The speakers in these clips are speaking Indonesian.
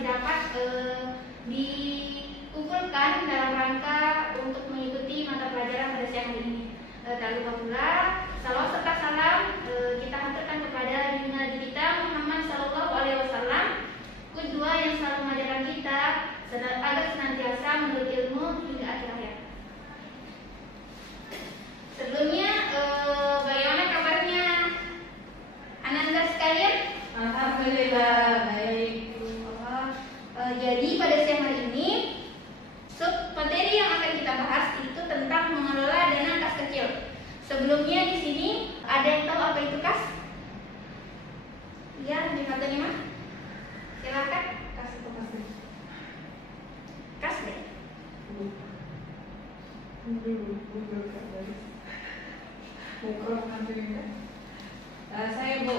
masih dapat dikumpulkan dalam rangka untuk mengikuti mata pelajaran pada siang hari ini. Tak lupa pula, salawat serta salam kita haturkan kepada junjungan kita Muhammad Sallallahu Alaihi Wasallam, qudwah yang selalu mengajarkan kita agar senantiasa menuntut ilmu hingga akhir hayat. Sebelumnya, bagaimana kabarnya Ananda sekalian? Alhamdulillah baik. Jadi pada siang hari ini, materi yang akan kita bahas itu tentang mengelola dana kas kecil. Sebelumnya di sini ada yang tahu apa itu kas? Ya, di mata lima. Silakan. Kas itu kas. Kas deh. Saya Bu.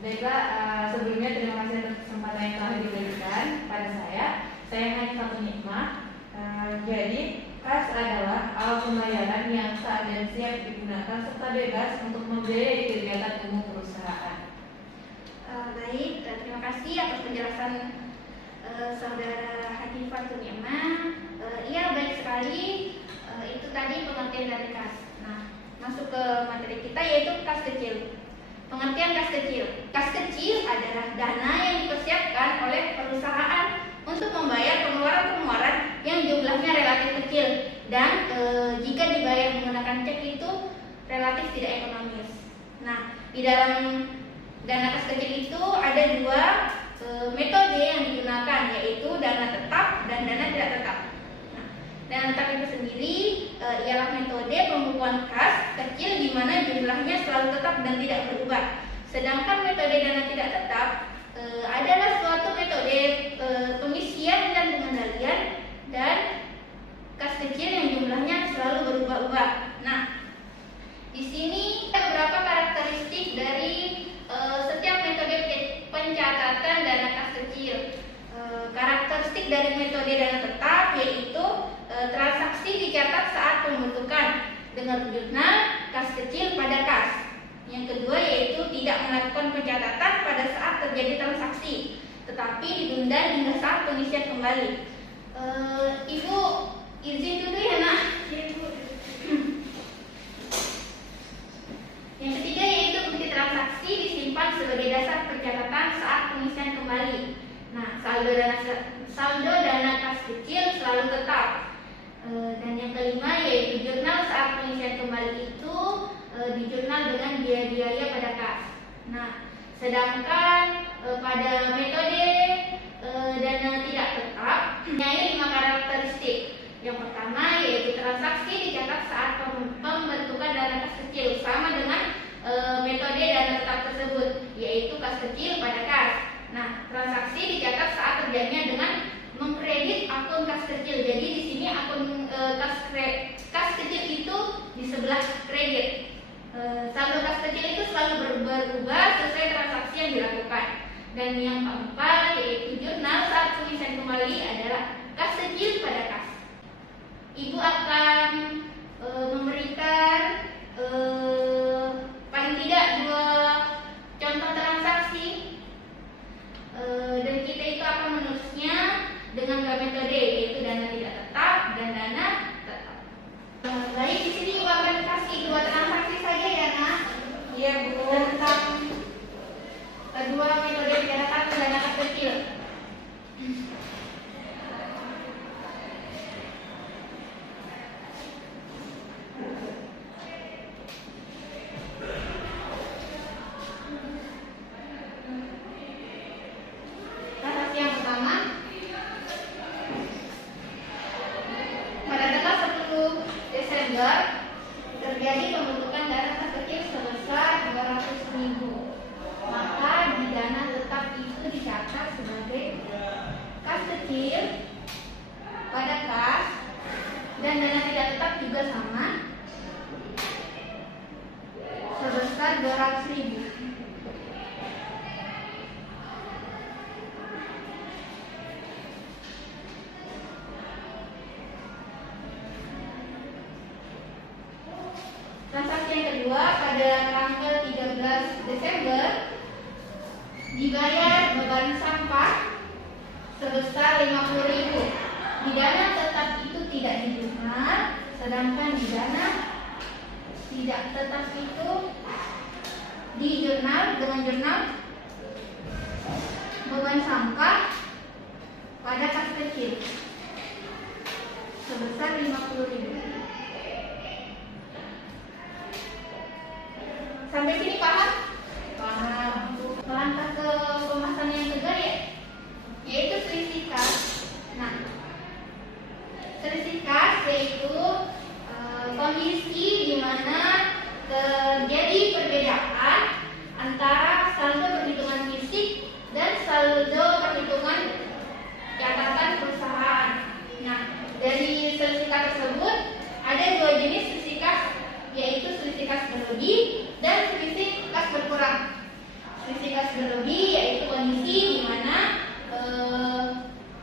Baiklah, sebelumnya terima kasih atas kesempatan yang telah diberikan pada saya. Saya hanya satu nikmah. Jadi, kas adalah alat pembayaran yang sah dan siap digunakan serta bebas untuk membiayai kegiatan umum perusahaan. Baik, terima kasih atas penjelasan Saudara Hanifah Tunyama. Iya, baik sekali. Itu tadi pengertian dari kas. Nah, masuk ke materi kita yaitu kas kecil. Pengertian kas kecil. Kas kecil adalah dana yang dipersiapkan oleh perusahaan untuk membayar pengeluaran-pengeluaran yang jumlahnya relatif kecil dan jika dibayar menggunakan cek itu relatif tidak ekonomis. Nah, di dalam dana kas kecil itu ada dua metode yang digunakan, yaitu dana tetap dan dana tidak tetap. Nah, dana tetap itu sendiri ialah metode pembukuan kas kecil di mana jumlahnya selalu tetap dan tidak berubah. Sedangkan metode dana tidak tetap adalah suatu metode pengisian dan pengendalian dan kas kecil yang jumlahnya selalu berubah-ubah. Nah, di sini ada beberapa karakteristik dari setiap metode pencatatan dana kas kecil. Karakteristik dari metode dana tetap yaitu transaksi dicatat saat pembentukan dengan jurnal kas kecil pada kas. Yang kedua yaitu tidak melakukan pencatatan pada saat terjadi transaksi, tetapi ditunda hingga saat pengisian kembali. Ibu izin dulu ya nak. Yang ketiga yaitu bukti transaksi disimpan sebagai dasar pencatatan saat pengisian kembali. Nah, saldo dana kas kecil selalu tetap. Dan yang kelima yaitu jurnal saat pengisian kembali itu dijurnal dengan biaya-biaya pada kas. Nah, sedangkan pada metode dana tidak tetap mempunyai 5 karakteristik. Yang pertama yaitu transaksi dicatat saat pembentukan dana kas kecil sama dengan metode dana tetap tersebut, yaitu kas kecil pada kas. Nah, transaksi dicatat saat terjadinya dengan mengkredit akun kas kecil. Jadi di sini akun kas kecil itu di sebelah kredit. Saldo kas kecil itu selalu berubah sesuai transaksi yang dilakukan. Dan yang keempat yaitu jurnal saat pengisian kembali adalah kas kecil pada kas. Ibu akan memberikan paling tidak 2 contoh transaksi dan kita itu akan menulisnya dengan 2 metode yaitu dana tidak tetap dan dana tetap. Baik, di sini Ibu akan kasih 2 transaksi saja ya nak. Iya Bu. Tentang 2 metode pencatatan dana kas kecil. Transaksi yang pertama, pada tanggal 10 Desember terjadi pembentukan dana kas kecil sebesar 200.000. Maka di dana tetap itu dicatat sebagai kas kecil pada kas dan dana tidak tetap juga sama sebesar 200.000. Transaksi yang kedua pada tanggal 13 Desember dibayar beban sampah sebesar 50.000. Di dana tetap itu tidak dijurnal, sedangkan di dana tidak tetap itu dijurnal dengan jurnal beban sampah pada kas kecil sebesar 50.000. Sampai sini paham? Paham. Melangkah ke pembahasan yang kedua yaitu selisih kas. Nah, selisih kas yaitu kondisi di mana terjadi perbedaan antara saldo perhitungan fisik dan saldo perhitungan catatan perusahaan. Nah, dari selisih kas tersebut ada dua jenis selisih kas, yaitu selisih kas berlebih dan selisih kas berkurang. Selisih kas berlebih yaitu kondisi di mana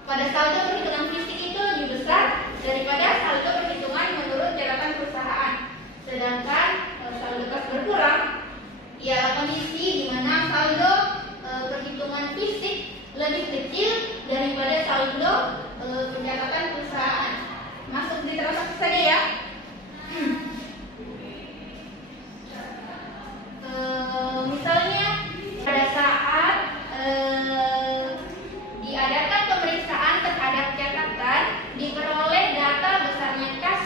pada saldo perhitungan fisik itu lebih besar daripada saldo perhitungan menurut catatan perusahaan. Sedangkan saldo kas berkurang ialah kondisi di mana saldo perhitungan fisik lebih kecil daripada saldo pencatatan perusahaan. Masuk di transaksi saja ya. Misalnya pada saat diadakan pemeriksaan terhadap catatan, diperoleh data besarnya kas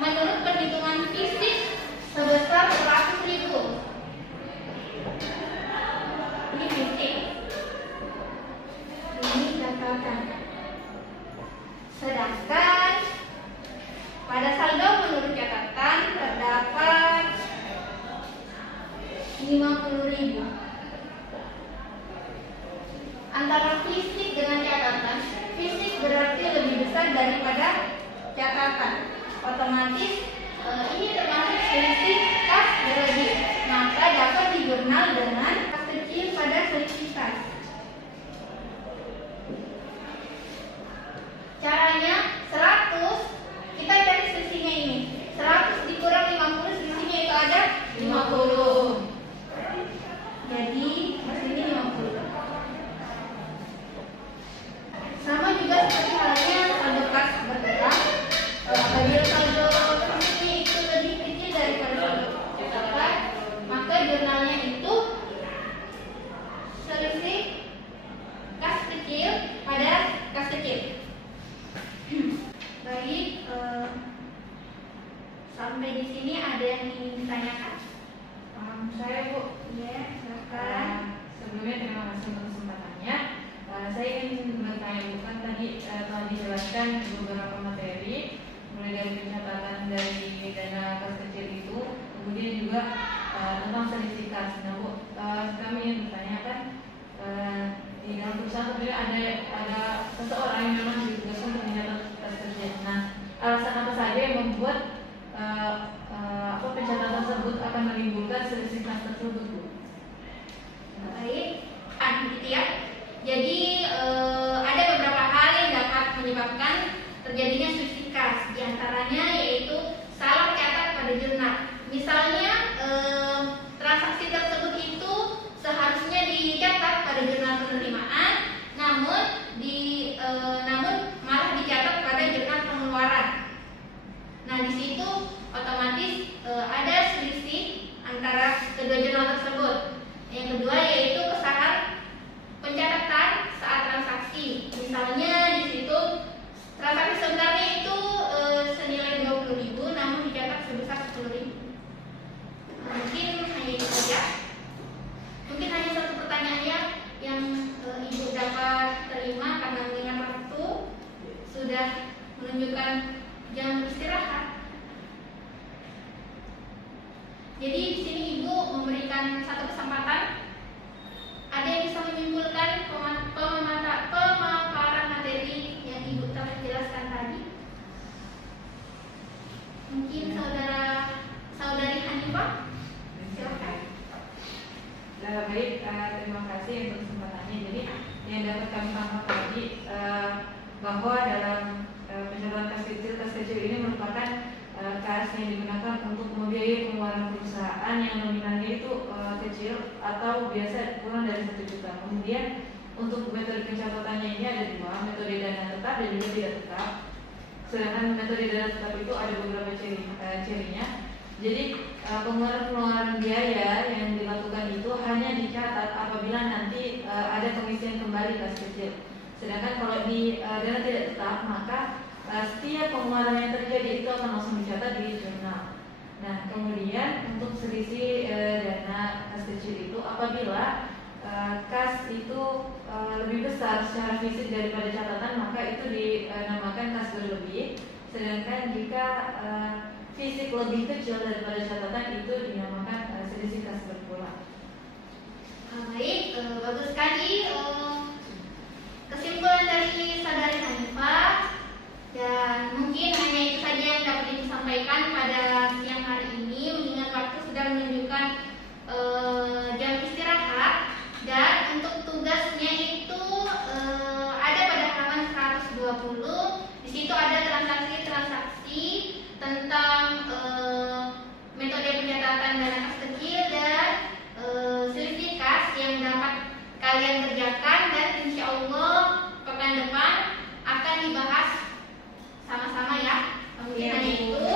menurut perhitungan fisik sebesar 100.000. Ini fisik, ini catatan. Sedangkan pada saldo menurut catatan terdapat 50.000. Antara fisik dengan catatan, fisik berarti lebih besar daripada catatan. Otomatis ini termasuk selisih kas berlebih, maka dapat dijurnal dengan kas kecil pada selisih kas. Caranya 100, kita cari selisihnya ini. 100 dikurang 50, selisihnya itu ada 50. Jadi sini 50. Sama juga seperti halnya saldo kas berkurang. Apabila saldo fisiknya itu lebih kecil daripada saldo catatan, maka jurnalnya itu selisih kas kecil pada kas kecil. Baik, sampai di sini ada yang ingin ditanyakan? Saya Bu. Ya, silakan. Sebelumnya terima kasih untuk kesempatannya. Saya ingin bertanya, bukan tadi telah dijelaskan beberapa materi, mulai dari pencatatan dari dana kas kecil itu, kemudian juga tentang selisih kas. Nah Bu, kami ingin bertanyakan, di dalam perusahaan sebenarnya ada seseorang yang memang ditugaskan untuk mencatat kas kecil. Nah, alasan apa saja yang membuat pencatatan tersebut akan menimbulkan selisih kas tersebut Bu? Baik, gitu ya. Jadi ada beberapa hal yang dapat menyebabkan terjadinya selisih kas. Di antaranya yaitu salah catat pada jurnal. Misalnya transaksi tersebut itu seharusnya dicatat pada jurnal penerimaan, namun malah dicatat pada jurnal pengeluaran. Nah, di situ otomatis ada selisih antara kedua jurnal tersebut. Yang kedua yaitu kesalahan pencatatan saat transaksi. Misalnya di situ transaksi sebenarnya itu senilai 20.000, namun dicatat sebesar 10.000. Mungkin hanya itu saja. Mungkin hanya satu pertanyaan ya yang Ibu dapat terima karena mengingat waktu sudah menunjukkan jam istirahat. Jadi di sini Ibu memberikan satu kesempatan. Ada yang bisa menyimpulkan pemaparan materi yang Ibu telah jelaskan tadi? Mungkin saudari Hanifah, silakan. Baik, terima kasih untuk kesempatannya. Jadi yang dapat kami tangkap tadi bahwa dalam pencatatan kas kecil ini merupakan kas yang digunakan untuk membiayai pengeluaran perusahaan yang nominalnya itu kecil atau biasa kurang dari 1 juta. Kemudian untuk metode pencatatannya ini ada dua, metode dana tetap dan juga tidak tetap. Sedangkan metode dana tetap itu ada beberapa cirinya. Jadi pengeluaran biaya yang dilakukan itu hanya dicatat apabila nanti ada pengisian kembali kas kecil. Sedangkan kalau di dana tidak tetap, maka setiap pengeluaran yang terjadi itu akan langsung dicatat di jurnal. Nah, kemudian untuk selisih dana kas kecil itu apabila kas itu lebih besar secara fisik daripada catatan, maka itu dinamakan kas berlebih. Sedangkan jika fisik lebih kecil daripada catatan, itu dinamakan selisih kas berkurang. Baik, bagus sekali kesimpulan dari Saudari Hanifah, dan mungkin hanya itu saja yang dapat disampaikan pada siang hari ini, mengingat waktu sudah menunjukkan jam istirahat. Dan untuk tugasnya itu ada pada halaman 120. Di situ ada transaksi-transaksi tentang metode pencatatan dana kas kecil dan selisih kas yang dapat kalian kerjakan, dan insya Allah pekan depan akan dibahas sama-sama ya. Mungkin hanya itu.